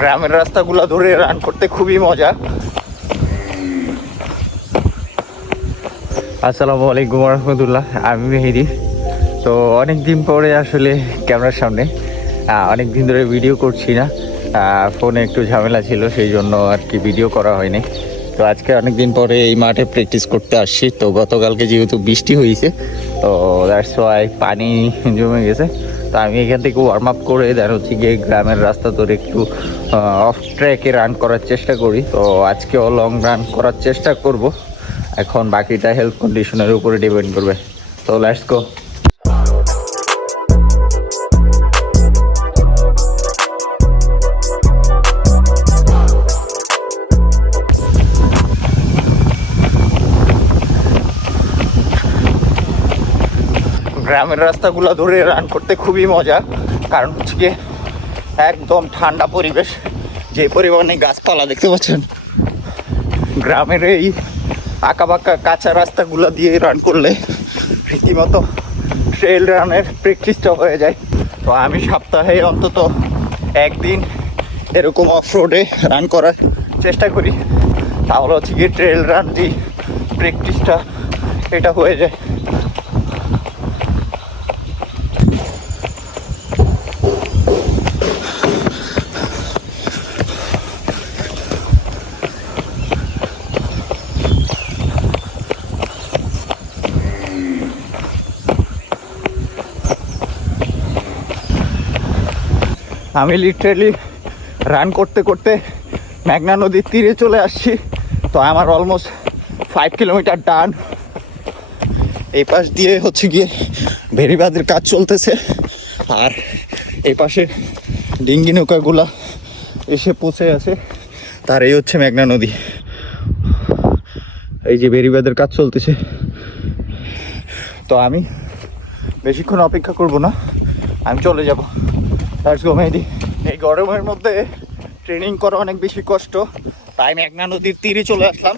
গ্রামের রাস্তাগুলো ধরে রান করতে খুবই মজা। আসসালামু আলাইকুম রহমতুল্লাহ, আমি মেহেদি। তো অনেক দিন পরে আসলে ক্যামেরার সামনে, অনেক দিন ধরে ভিডিও করছি না, ফোনে একটু ঝামেলা ছিল, সেই জন্য আর কি ভিডিও করা হয়নি। তো আজকে অনেক দিন পরে এই মাঠে প্র্যাকটিস করতে আসছি। তো গতকালকে যেহেতু বৃষ্টি হয়েছে, তো দ্যাটস ওয়াই পানি জমে গেছে। তো আমি এখান থেকে ওয়ার্ম আপ করে দেন হচ্ছে গিয়ে গ্রামের রাস্তা ধরে একটু অফ ট্র্যাকে রান করার চেষ্টা করি। তো আজকেও লং রান করার চেষ্টা করব। এখন বাকিটা হেলথ কন্ডিশনের উপরে ডিপেন্ড করবে। তো লেটস গো। গ্রামের রাস্তাগুলো ধরে রান করতে খুবই মজা, কারণ হচ্ছে গিয়ে একদম ঠান্ডা পরিবেশ, যে পরিমাণে গাছপালা দেখতে পাচ্ছেন। গ্রামের এই আঁকাবাঁকা কাঁচা রাস্তাগুলো দিয়ে রান করলে রীতিমতো ট্রেল রানের প্র্যাকটিসটা হয়ে যায়। তো আমি সপ্তাহে অন্তত একদিন এরকম অফ রোডে রান করার চেষ্টা করি, তাহলে হচ্ছে গিয়ে ট্রেল রান যে প্র্যাকটিসটা এটা হয়ে যায়। আমি লিটারেলি রান করতে করতে মেঘনা নদীর তীরে চলে আসছি। তো আমার অলমোস্ট 5 কিলোমিটার ডান। এই পাশ দিয়ে হচ্ছে গিয়ে ভেরিবাঁধের কাজ চলতেছে, আর এই পাশে ডিঙ্গি নৌকাগুলা এসে পৌঁছে আছে। তার এই হচ্ছে মেঘনা নদী। এই যে ভেরিবাঁধের কাজ চলতেছে। তো আমি বেশিক্ষণ অপেক্ষা করব না, আমি চলে যাব। এই গরমের মধ্যে ট্রেনিং করা অনেক বেশি কষ্ট, তাই মেঘনা নদীর তীরে চলে আসলাম।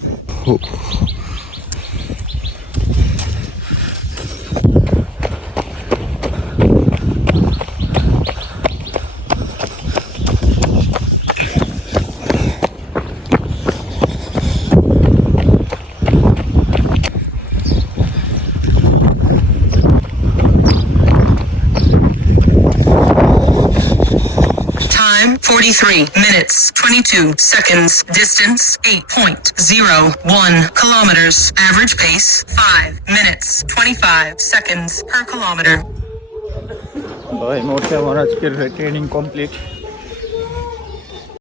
Time 43 minutes 22 seconds. Distance 8.01 kilometers. Average pace 5 minutes 25 seconds per kilometer. এই মুহূর্তে আমার আজকের ট্রেনিং কমপ্লিট।